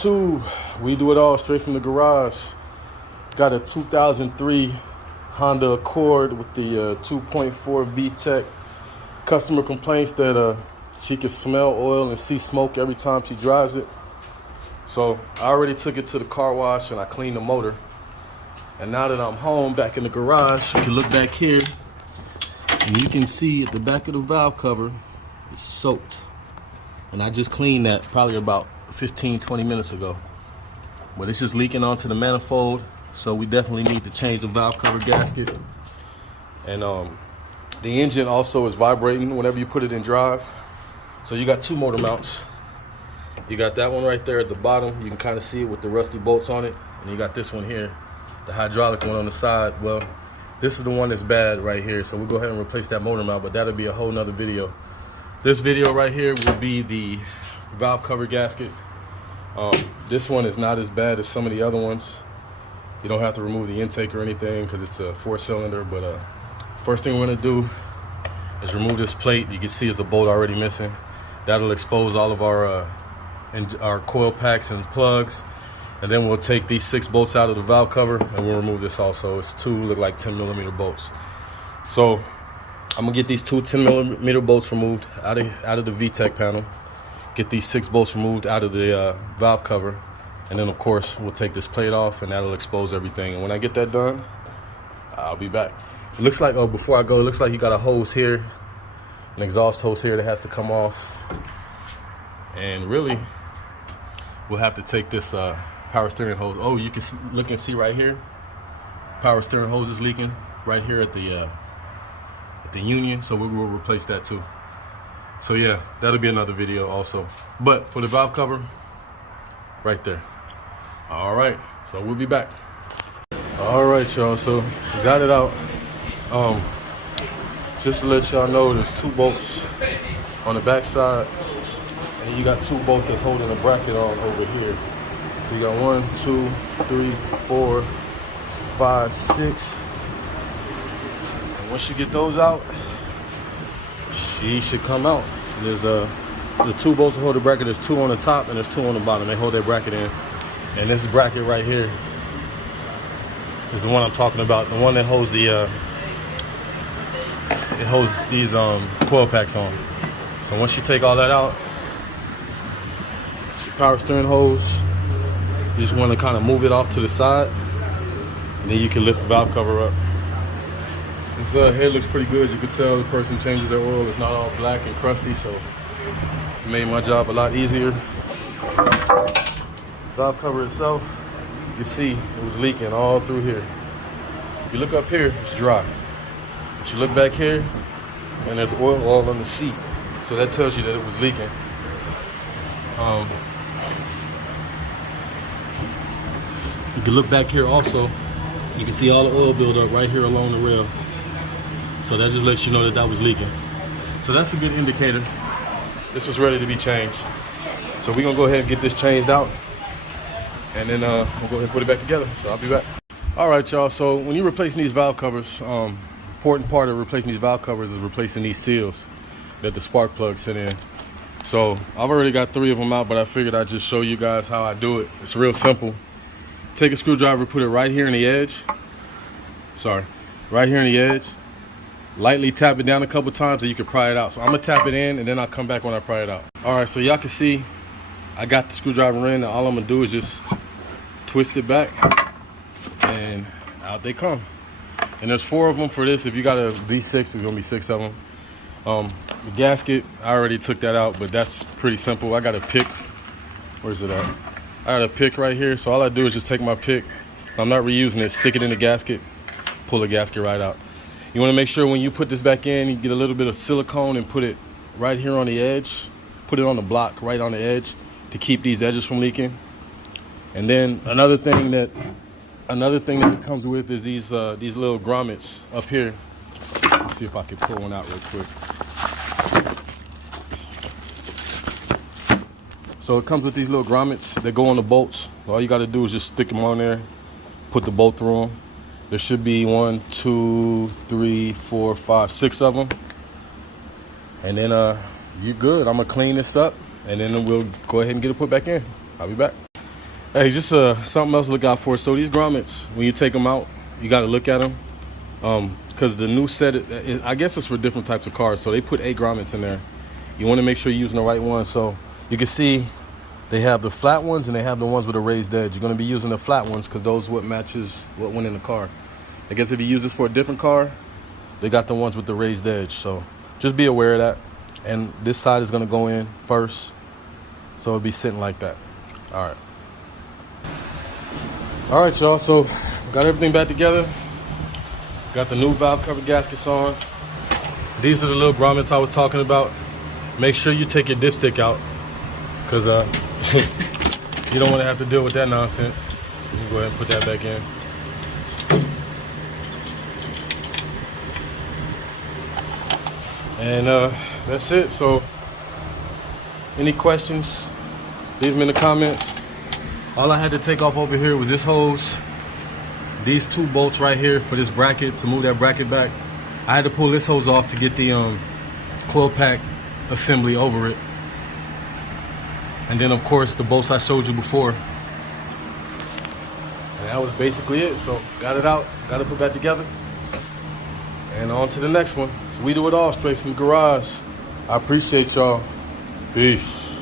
YouTube, we do it all straight from the garage. Got a 2003 Honda Accord with the 2.4 VTEC. Customer complains that she can smell oil and see smoke every time she drives it. So I already took it to the car wash and I cleaned the motor. And now that I'm home back in the garage, you can look back here and you can see at the back of the valve cover, it's soaked. And I just cleaned that probably about 15-20 minutes ago. But it's just leaking onto the manifold, so we definitely need to change the valve cover gasket. And the engine also is vibrating whenever you put it in drive. So you got two motor mounts. You got that one right there at the bottom. You can kind of see it with the rusty bolts on it. And you got this one here, the hydraulic one on the side. Well, this is the one that's bad right here. So we'll go ahead and replace that motor mount, but that'll be a whole nother video. This video right here will be the valve cover gasket. This one is not as bad as some of the other ones. You don't have to remove the intake or anything because it's a 4-cylinder. But first thing we're gonna do is remove this plate. You can see there's a bolt already missing. That'll expose all of our coil packs and plugs. And then we'll take these 6 bolts out of the valve cover and we'll remove this also. It's 2 look like 10mm bolts. So I'm gonna get these 2 10mm bolts removed out of the VTEC panel. Get these 6 bolts removed out of the valve cover. And then of course, we'll take this plate off and that'll expose everything. And when I get that done, I'll be back. It looks like, oh, before I go, it looks like you got a hose here, an exhaust hose here that has to come off. And really, we'll have to take this power steering hose. Oh, you can look and see right here. Power steering hose is leaking right here at the union, so we will replace that too. So yeah, that'll be another video also. But for the valve cover, right there. All right, so we'll be back. All right, y'all, so we got it out. Just to let y'all know, there's 2 bolts on the back side, and you got 2 bolts that's holding the bracket on over here. So you got 1, 2, 3, 4, 5, 6. And once you get those out, she should come out. There's the 2 bolts that hold the bracket. There's 2 on the top and there's 2 on the bottom. They hold their bracket in. And this bracket right here is the one I'm talking about. The one that holds the it holds these coil packs on. So once you take all that out, power steering hose, you just want to kind of move it off to the side, and then you can lift the valve cover up. This head looks pretty good. You can tell the person changes their oil. It's not all black and crusty, so it made my job a lot easier. Valve cover itself, you can see it was leaking all through here. If you look up here, it's dry. But you look back here, and there's oil all on the seat. So that tells you that it was leaking. You can look back here also. You can see all the oil buildup right here along the rail. So that just lets you know that that was leaking. So that's a good indicator. This was ready to be changed. So we're gonna go ahead and get this changed out. And then we'll go ahead and put it back together. So I'll be back. All right, y'all. So when you're replacing these valve covers, important part of replacing these valve covers is replacing these seals that the spark plugs sit in. So I've already got 3 of them out, but I figured I'd just show you guys how I do it. It's real simple. Take a screwdriver, put it right here in the edge. Sorry, right here in the edge. Lightly tap it down a couple times and you can pry it out. So I'm gonna tap it in and then I'll come back when I pry it out. All right, so y'all can see I got the screwdriver in, and all I'm gonna do is just twist it back and out they come. And there's 4 of them for this. If you got a V6, it's gonna be 6 of them. The gasket, I already took that out, but that's pretty simple. I got a pick. Where's it at? I got a pick right here. So all I do is just take my pick. I'm not reusing it. Stick it in the gasket, pull the gasket right out. You wanna make sure when you put this back in, you get a little bit of silicone and put it right here on the edge. Put it on the block, right on the edge, to keep these edges from leaking. And then another thing that it comes with is these little grommets up here. Let's see if I can pull one out real quick. So it comes with these little grommets that go on the bolts. So all you got to do is just stick them on there, put the bolt through them. There should be 1, 2, 3, 4, 5, 6 of them. And then you're good. I'm gonna clean this up and then we'll go ahead and get it put back in. I'll be back. Hey, just something else to look out for. So these grommets, when you take them out, you got to look at them. Because the new set, I guess it's for different types of cars. So they put 8 grommets in there. You want to make sure you're using the right one. So you can see they have the flat ones and they have the ones with a raised edge. You're going to be using the flat ones because those what matches what went in the car. I guess if you use this for a different car, they got the ones with the raised edge. So just be aware of that. And this side is going to go in first. So it'll be sitting like that. All right. All right, y'all. So got everything back together. Got the new valve cover gaskets on. These are the little grommets I was talking about. Make sure you take your dipstick out, because you don't want to have to deal with that nonsense. You can go ahead and put that back in. And that's it. So any questions, leave them in the comments. All I had to take off over here was this hose, these 2 bolts right here for this bracket, to move that bracket back. I had to pull this hose off to get the coil pack assembly over it. And then of course the bolts I showed you before. And that was basically it. So got it out, got it put back together. And on to the next one. So we do it all straight from the garage. I appreciate y'all. Peace.